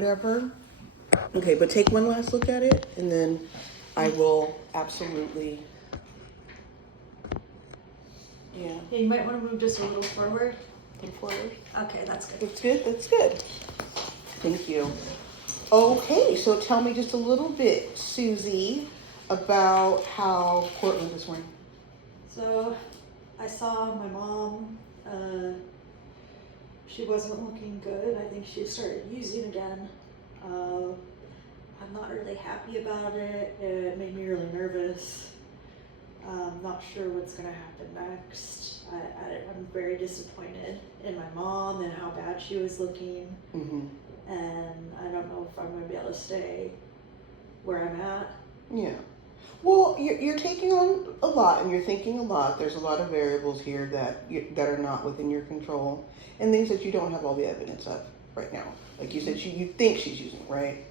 whatever. Okay, but take one last look at it, and then I will absolutely. Yeah. Yeah, you might want to move just a little forward. Come forward. Okay, that's good. That's good. That's good. Thank you. Okay, so tell me just a little bit, Susie, about how court went this morning. So, I saw my mom. She wasn't looking good. I think she started using again. I'm not really happy about it. It made me really nervous. I'm not sure what's going to happen next. I'm very disappointed in my mom and how bad she was looking. Mm-hmm. And I don't know if I'm going to be able to stay where I'm at. Yeah. Well, you're taking on a lot and you're thinking a lot. There's a lot of variables here that are not within your control and things that you don't have all the evidence of right now. Like you said, you think she's using, right?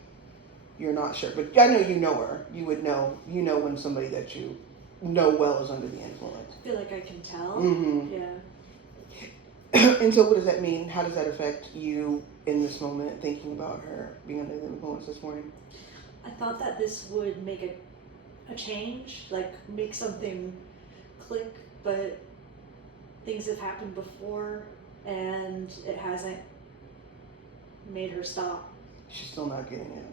You're not sure, but I know you know her. You would know. You know when somebody that you know well is under the influence. I feel like I can tell. Mm-hmm. Yeah. And so what does that mean? How does that affect you in this moment, thinking about her being under the influence this morning? I thought that this would make a change, like make something click, but things have happened before and it hasn't made her stop. She's still not getting it.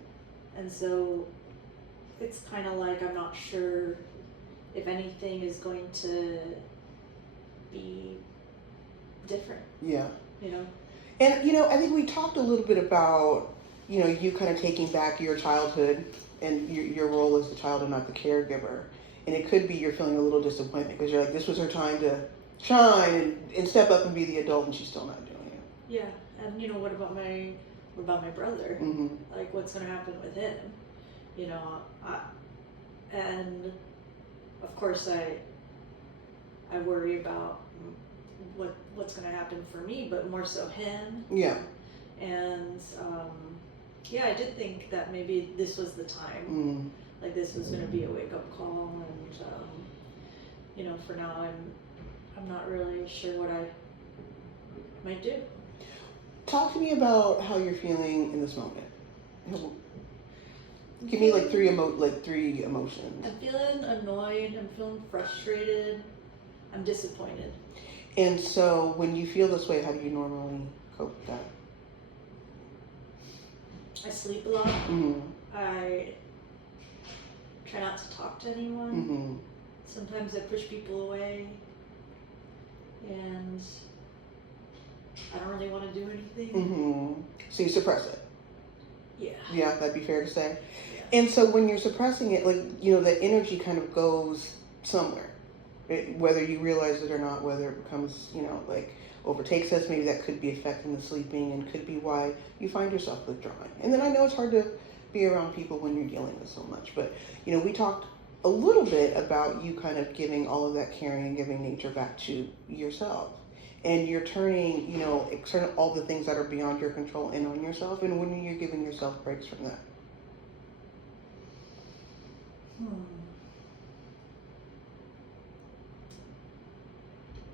And so it's kind of like I'm not sure if anything is going to be different. Yeah. You know? And, I think we talked a little bit about, you kind of taking back your childhood and your role as the child and not the caregiver. And it could be you're feeling a little disappointment because you're like, this was her time to shine and step up and be the adult and she's still not doing it. Yeah. And, what about my brother? Mm-hmm. Like, what's going to happen with him? And of course I worry about what's going to happen for me, but more so him. Yeah. And I did think that maybe this was the time. Mm. Like this was going to be a wake up call, and for now I'm not really sure what I might do. Talk to me about how you're feeling in this moment. Give me like three emotions. I'm feeling annoyed. I'm feeling frustrated. I'm disappointed. And so when you feel this way, how do you normally cope with that? I sleep a lot. Mm-hmm. I try not to talk to anyone. Mm-hmm. Sometimes I push people away. And I don't really want to do anything. Mm-hmm. So you suppress it. Yeah. Yeah, that'd be fair to say. Yeah. And so when you're suppressing it, the energy kind of goes somewhere. Whether you realize it or not, whether it becomes, overtakes us, maybe that could be affecting the sleeping and could be why you find yourself withdrawing. And then I know it's hard to be around people when you're dealing with so much, but, we talked a little bit about you kind of giving all of that caring and giving nature back to yourself. And you're turning, all the things that are beyond your control in on yourself, and when you're giving yourself breaks from that.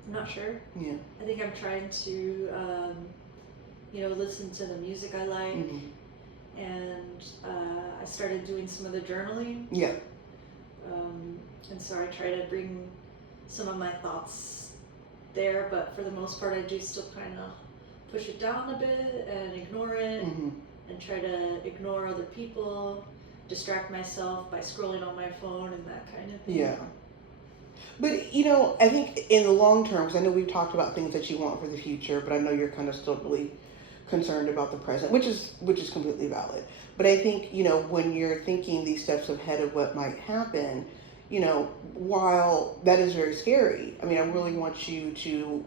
I'm not sure. Yeah. I think I'm trying to, listen to the music I like. Mm-hmm. And I started doing some of the journaling. Yeah. And so I try to bring some of my thoughts there, but for the most part I do still kind of push it down a bit and ignore it. Mm-hmm. And try to ignore other people, distract myself by scrolling on my phone and that kind of thing. Yeah. But, I think in the long term, because I know we've talked about things that you want for the future, but I know you're kind of still really concerned about the present, which is completely valid. But I think, when you're thinking these steps ahead of what might happen, while that is very scary, I really want you to,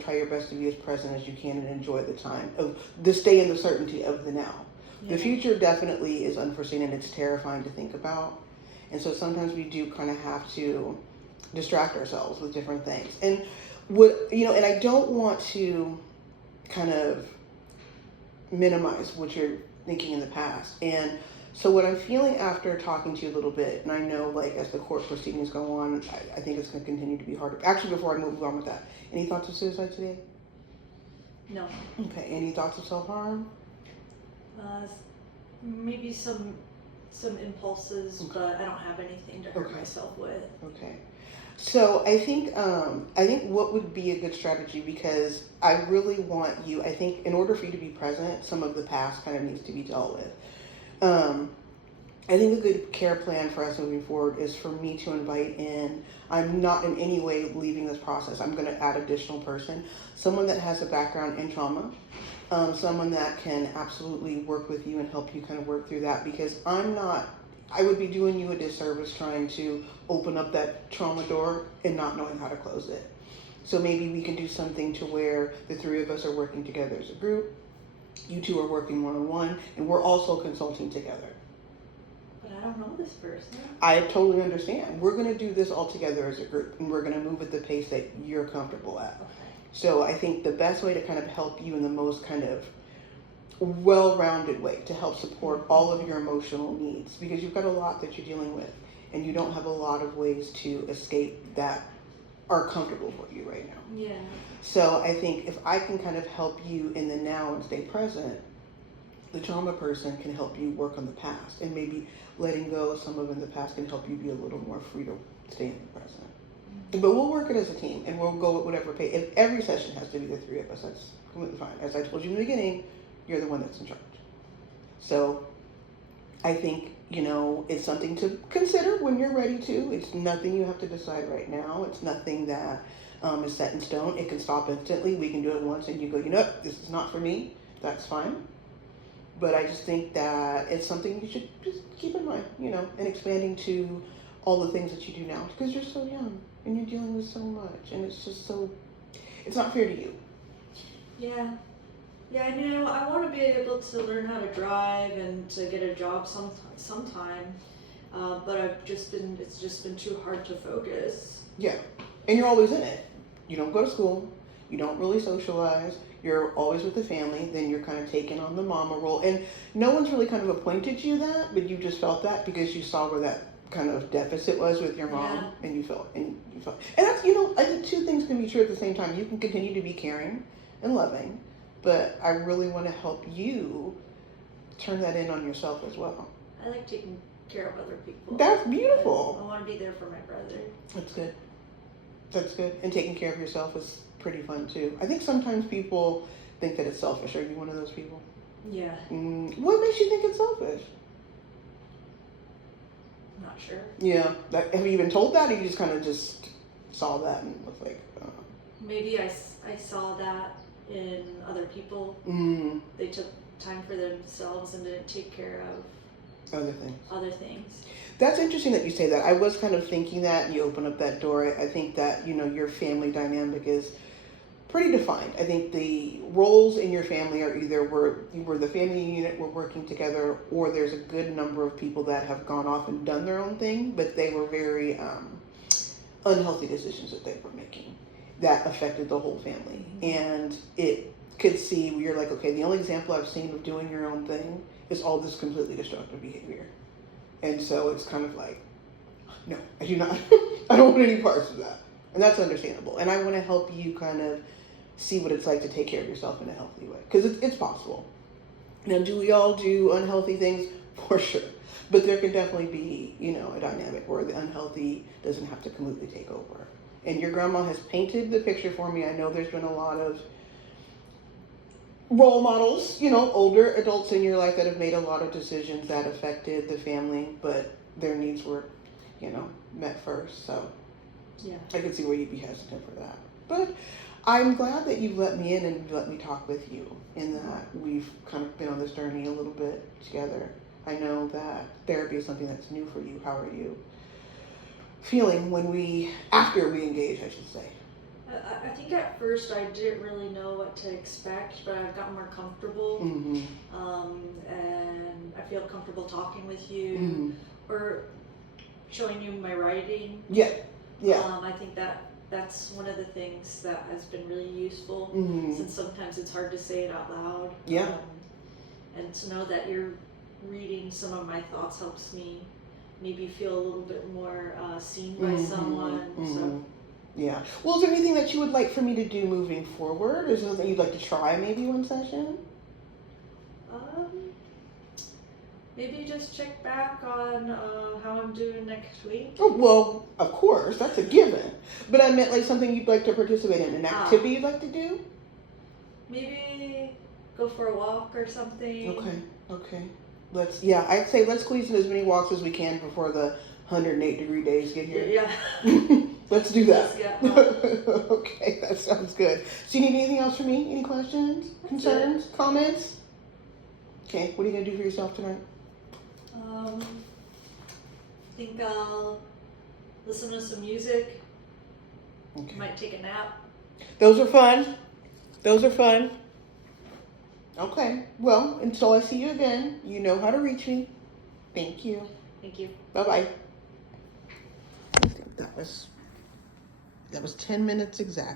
try your best to be as present as you can and enjoy the time of the stay in the certainty of the now. Yeah. The future definitely is unforeseen and it's terrifying to think about. And so sometimes we do kind of have to distract ourselves with different things. And and I don't want to kind of minimize what you're thinking in the past. And so what I'm feeling after talking to you a little bit, and I know as the court proceedings go on, I think it's going to continue to be harder. Actually, before I move on with that, any thoughts of suicide today? No. Okay, any thoughts of self-harm? maybe some impulses, Okay. but I don't have anything to hurt Okay. myself with. Okay. So I think what would be a good strategy, because I really want you. I think in order for you to be present, some of the past kind of needs to be dealt with. Um, I think a good care plan for us moving forward is for me to invite in. I'm not in any way leaving this process. I'm going to add additional person, someone that has a background in trauma, someone that can absolutely work with you and help you kind of work through that, because I'm not. I would be doing you a disservice trying to open up that trauma door and not knowing how to close it. So maybe we can do something to where the three of us are working together as a group. You two are working one on one, and we're also consulting together. But I don't know this person. I totally understand. We're going to do this all together as a group, and we're going to move at the pace that you're comfortable at. Okay. So I think the best way to kind of help you in the most kind of well-rounded way to help support all of your emotional needs, because you've got a lot that you're dealing with, and you don't have a lot of ways to escape that are comfortable for you right now. Yeah. So I think if I can kind of help you in the now and stay present, the trauma person can help you work on the past, and maybe letting go of some of in the past can help you be a little more free to stay in the present. But we'll work it as a team, and we'll go at whatever pace. If every session has to be the three of us, that's completely fine. As I told you in the beginning, you're the one that's in charge. So I think, it's something to consider when you're ready to. It's nothing you have to decide right now. It's nothing that is set in stone. It can stop instantly. We can do it once and you go, this is not for me. That's fine. But I just think that it's something you should just keep in mind, and expanding to all the things that you do now, because you're so young and you're dealing with so much, and it's just it's not fair to you. Yeah. Yeah, I want to be able to learn how to drive and to get a job sometime. But it's just been too hard to focus. Yeah. And you're always in it. You don't go to school. You don't really socialize. You're always with the family. Then you're kind of taking on the mama role. And no one's really kind of appointed you that, but you just felt that because you saw where that kind of deficit was with your mom. Yeah. And you felt. And that's, I think two things can be true at the same time. You can continue to be caring and loving, but I really want to help you turn that in on yourself as well. I like taking care of other people. That's beautiful. I want to be there for my brother. That's good. That's good. And taking care of yourself is pretty fun too. I think sometimes people think that it's selfish. Are you one of those people? Yeah. What makes you think it's selfish? I'm not sure. Yeah. Have you been told that, or you just kind of just saw that and was like, Maybe I saw that in other people. They took time for themselves and didn't take care of other things. things. That's interesting that you say that. I was kind of thinking that, and you open up that door. I think that, your family dynamic is pretty defined. I think the roles in your family are either we're the family unit, we're working together, or there's a good number of people that have gone off and done their own thing, but they were very unhealthy decisions that they were making that affected the whole family. And it could see where you're like, okay, the only example I've seen of doing your own thing is all this completely destructive behavior. And so it's kind of like, no, I do not, I don't want any parts of that. And that's understandable. And I want to help you kind of see what it's like to take care of yourself in a healthy way. Because it's possible. Now, do we all do unhealthy things? For sure. But there can definitely be, a dynamic where the unhealthy doesn't have to completely take over. And your grandma has painted the picture for me. I know there's been a lot of role models, older adults in your life that have made a lot of decisions that affected the family, but their needs were, met first. So Yeah. I could see where you'd be hesitant for that. But I'm glad that you've let me in and let me talk with you, in that we've kind of been on this journey a little bit together. I know that therapy is something that's new for you. How are you feeling after we engage, I should say? I think at first I didn't really know what to expect, but I've gotten more comfortable. Mm-hmm. And I feel comfortable talking with you, Mm-hmm. or showing you my writing. Yeah. I think that's one of the things that has been really useful, Mm-hmm. since sometimes it's hard to say it out loud. Yeah. And to know that you're reading some of my thoughts helps me maybe feel a little bit more seen by Mm-hmm. someone. So. Yeah. Well, is there anything that you would like for me to do moving forward? Is there something you'd like to try maybe one session? maybe just check back on how I'm doing next week. Oh, well, of course, that's a given. But I meant like something you'd like to participate in, an activity you'd like to do? Maybe go for a walk or something. Okay. I'd say let's squeeze in as many walks as we can before the 108-degree days get here. Yeah. Let's do that. Let's get home. Okay, that sounds good. So you need anything else from me? Any questions, concerns, comments? Okay, what are you going to do for yourself tonight? Think I'll listen to some music. Okay. Might take a nap. Those are fun. Okay, well, until I see you again, you know how to reach me. Thank you. Thank you. Bye-bye. I think that was 10 minutes exact.